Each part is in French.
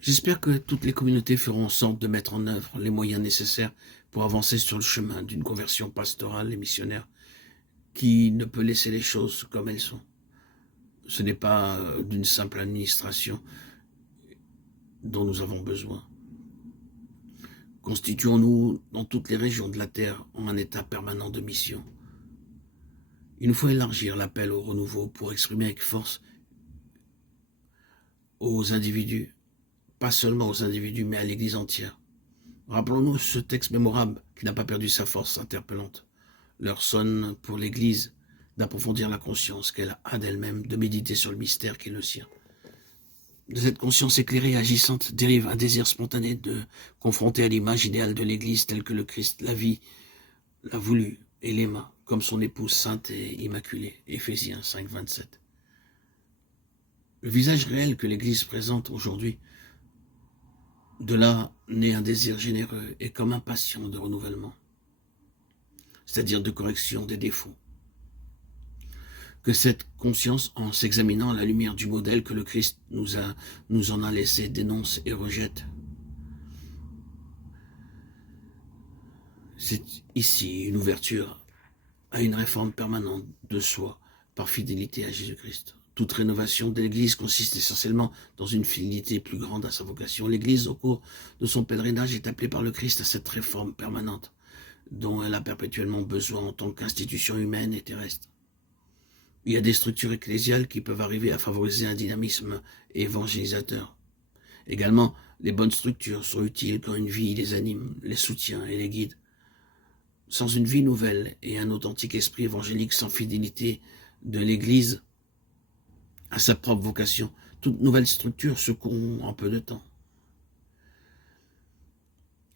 J'espère que toutes les communautés feront en sorte de mettre en œuvre les moyens nécessaires pour avancer sur le chemin d'une conversion pastorale et missionnaire qui ne peut laisser les choses comme elles sont. Ce n'est pas d'une simple administration dont nous avons besoin. Constituons-nous dans toutes les régions de la terre en un état permanent de mission. Il nous faut élargir l'appel au renouveau pour exprimer avec force aux individus, pas seulement aux individus, mais à l'Église entière. Rappelons-nous ce texte mémorable qui n'a pas perdu sa force interpellante. L'heure sonne pour l'Église d'approfondir la conscience qu'elle a d'elle-même, de méditer sur le mystère qui est le sien. De cette conscience éclairée et agissante dérive un désir spontané de confronter à l'image idéale de l'Église telle que le Christ la vit, l'a voulu et l'aima, comme son épouse sainte et immaculée. Éphésiens 5, 27. Le visage réel que l'Église présente aujourd'hui, de là naît un désir généreux et comme impatient de renouvellement, c'est-à-dire de correction des défauts. Que cette conscience, en s'examinant à la lumière du modèle que le Christ nous en a laissé, dénonce et rejette. C'est ici une ouverture à une réforme permanente de soi par fidélité à Jésus-Christ. Toute rénovation de l'Église consiste essentiellement dans une fidélité plus grande à sa vocation. L'Église, au cours de son pèlerinage, est appelée par le Christ à cette réforme permanente dont elle a perpétuellement besoin en tant qu'institution humaine et terrestre. Il y a des structures ecclésiales qui peuvent arriver à favoriser un dynamisme évangélisateur. Également, les bonnes structures sont utiles quand une vie les anime, les soutient et les guide. Sans une vie nouvelle et un authentique esprit évangélique, sans fidélité de l'Église à sa propre vocation, toute nouvelle structure se corrompt en peu de temps.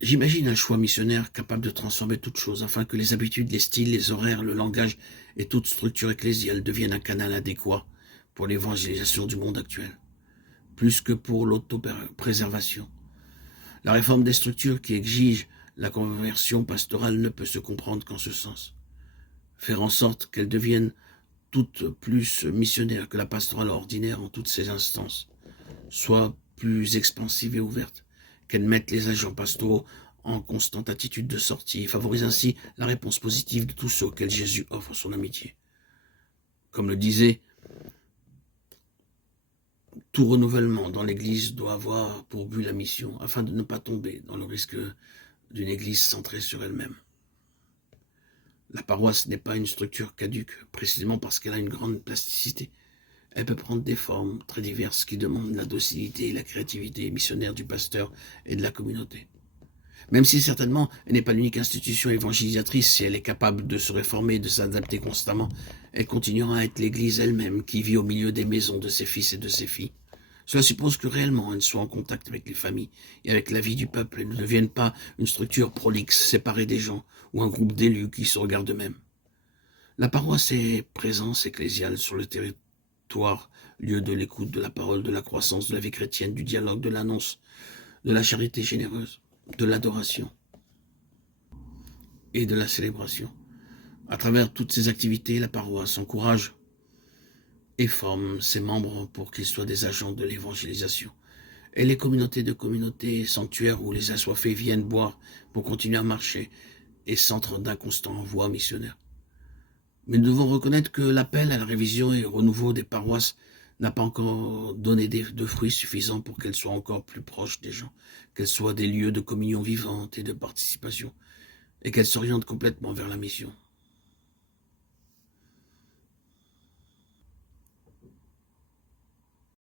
J'imagine un choix missionnaire capable de transformer toute chose afin que les habitudes, les styles, les horaires, le langage et toute structure ecclésiale deviennent un canal adéquat pour l'évangélisation du monde actuel, plus que pour l'autopréservation. La réforme des structures qui exige la conversion pastorale ne peut se comprendre qu'en ce sens. Faire en sorte qu'elles deviennent toutes plus missionnaires que la pastorale ordinaire en toutes ses instances, soit plus expansive et ouverte, qu'elles mettent les agents pastoraux en constante attitude de sortie et favorisent ainsi la réponse positive de tous ceux auxquels Jésus offre son amitié. Comme le disait, tout renouvellement dans l'Église doit avoir pour but la mission, afin de ne pas tomber dans le risque d'une Église centrée sur elle-même. La paroisse n'est pas une structure caduque, précisément parce qu'elle a une grande plasticité. Elle peut prendre des formes très diverses qui demandent la docilité et la créativité missionnaire du pasteur et de la communauté. Même si certainement elle n'est pas l'unique institution évangélisatrice, si elle est capable de se réformer et de s'adapter constamment, elle continuera à être l'Église elle-même qui vit au milieu des maisons de ses fils et de ses filles. Cela suppose que réellement elle soit en contact avec les familles et avec la vie du peuple et ne devienne pas une structure prolixe, séparée des gens, ou un groupe d'élus qui se regardent eux-mêmes. La paroisse est présence ecclésiale sur le territoire, lieu de l'écoute, de la parole, de la croissance, de la vie chrétienne, du dialogue, de l'annonce, de la charité généreuse, de l'adoration et de la célébration. À travers toutes ces activités, la paroisse encourage et forme ses membres pour qu'ils soient des agents de l'évangélisation. Et les communautés de communautés, sanctuaires où les assoiffés viennent boire pour continuer à marcher, et centre d'un constant envoi missionnaire. Mais nous devons reconnaître que l'appel à la révision et au renouveau des paroisses n'a pas encore donné de fruits suffisants pour qu'elles soient encore plus proches des gens, qu'elles soient des lieux de communion vivante et de participation, et qu'elles s'orientent complètement vers la mission.